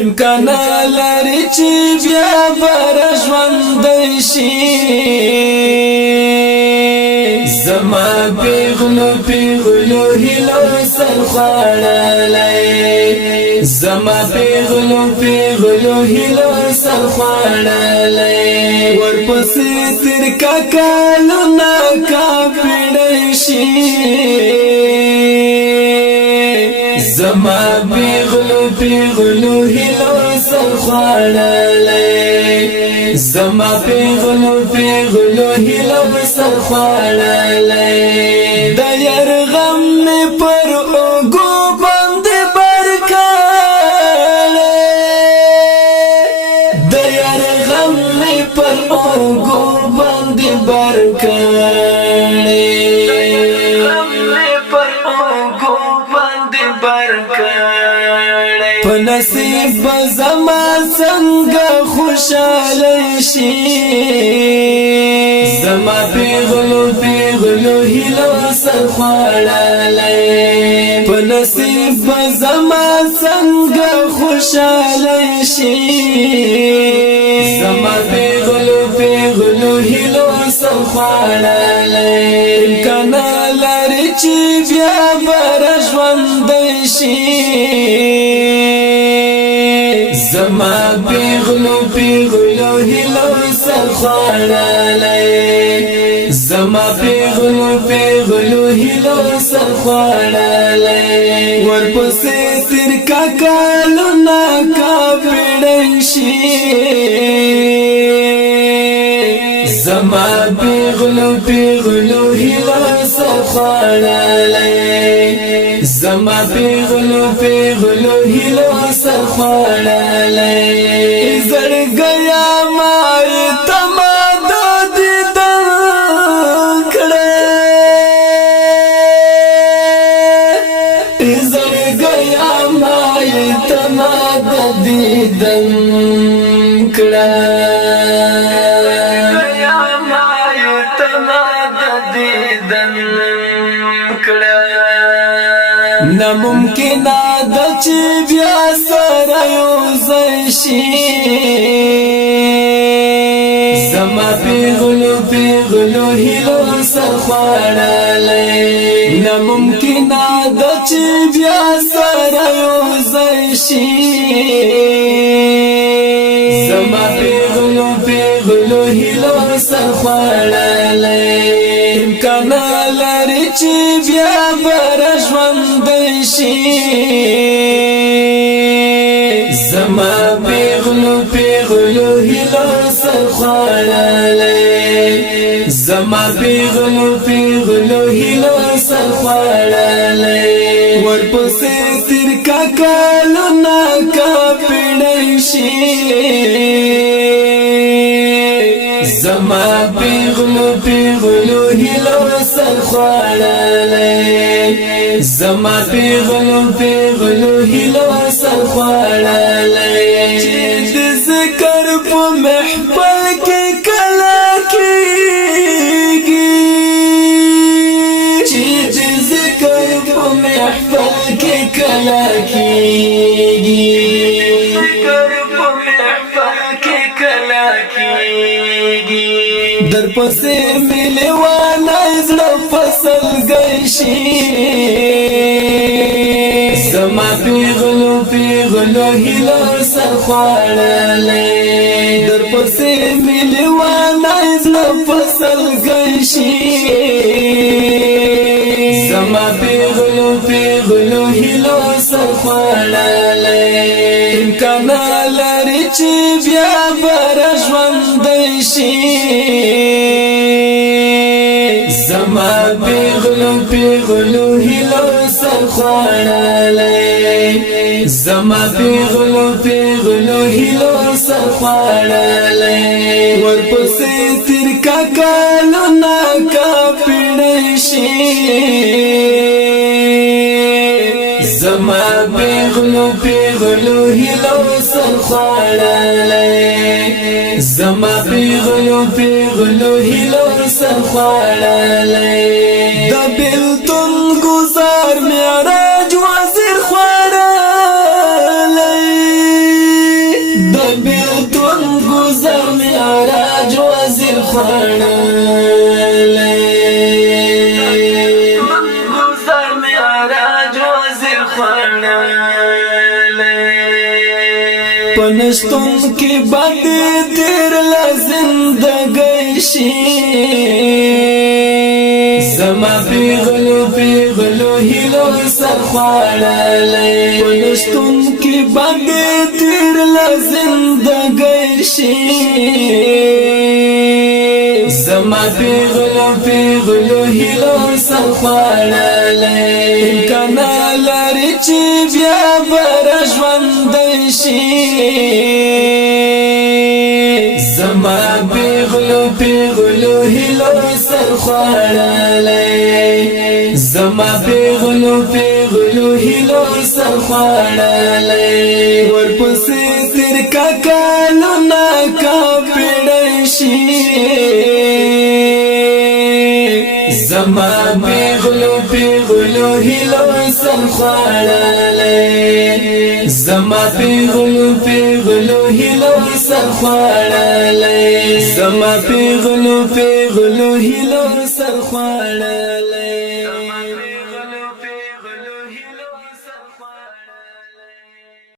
امکان لري چې بیا بر ژوند شي زما پیغلو پیغلو هلو سر خوړلای زما پیغلو پیغلو هلو سر خوړلای ورپسې تر کاکالو نا کا پیړی شي زما پیغلو پیغلو هلو سر خوړلای زما پیغلو پیغلو هلو سر خوړلای د ير غم می پر اوګو باندې برکړلای د ير غم می پر اوګو باندې برکړلای په نصیب زما څنګه خوشاله شي زما پیغلو پیغلو هلو سر خوړلای په نصیب زما څنګه خوشاله شي زما پیغلو پیغلو هلو سر خوړلای امکان لري چې بیا بر ژوند شي زما پیغلو پیغلو هلو سر خوړلای زما پیغلو پیغلو هلو سر خوړلای ورپسې تر کاکالو نا کا پیړی شي زما پیغلو پیغلو هلو سر خوړلای زما پیغلو پیغلو هلو سر خوړلای زړ گیا ما تما د دیدن کړه زړ گیا ما تما د دیدن کړه ناممکن د چې بیا سره یو ځای شي زما پیغلو پیغلو هلو سر خوړلای ناممکن د چې بیا سره یو ځای شي زما پیغلو پیغلو هلو سر خوړلای امکان لري چې بیا بر ژوند شي زما پیغلو پیغلو هلو سر خوړلای زما پیغلو پیغلو هلو سر خوړلای ورپسې تر کاکالو نا کا پیړی شي زما پیغلو پیغلو هلو سر خوړلای زما پیغلو پیغلو هلو سر خوړلای چې د ذکر په محفل کې کلا کېږي چې د ذکر په محفل کې کلا کېږي در پسې مليوانا زړه فصل گشي زما پیغلو پیغلو هلو سر خوړلای در پسې مليوانا زړه فصل گشي زما پیغلو پیغلو هلو سر خوړلای امکان لري چې بیا بر ژوند شي زما پیغلو پیغلو هلو سر خوړلای زما پیغلو پیغلو هلو سر خوړلای ورپسې تر کاکالو نا کا پیړی شي زما پیغلو پیغلو هلو سر خوړلای زما پیغلو پیغلو هلو سر خوړلای د بیلتون گزار معراج وزیر خوړلای گزر معراج وزیر خوړلې گزر معراج وزیر خوړلې پنشتون کې باندې تیر لا زندګۍ شي زما پیغلو هیلو سر خوړلې پنشتون کې باندې تیر لا زندګۍ شي زما پیغلو هیلو سر خوړلې امکان لري چې بیا بر ژوندۍ شي زما پیغلو هیلو سر خوړلې زما پیغلو هیلو سر خوړلې ورپسې تر کاکالو نا کا پیړې شي زما پیغلو هیلو سر خوړلې زما پیغلو هیلو سر خوړلې زما پیغلو هیلو سر خوړلې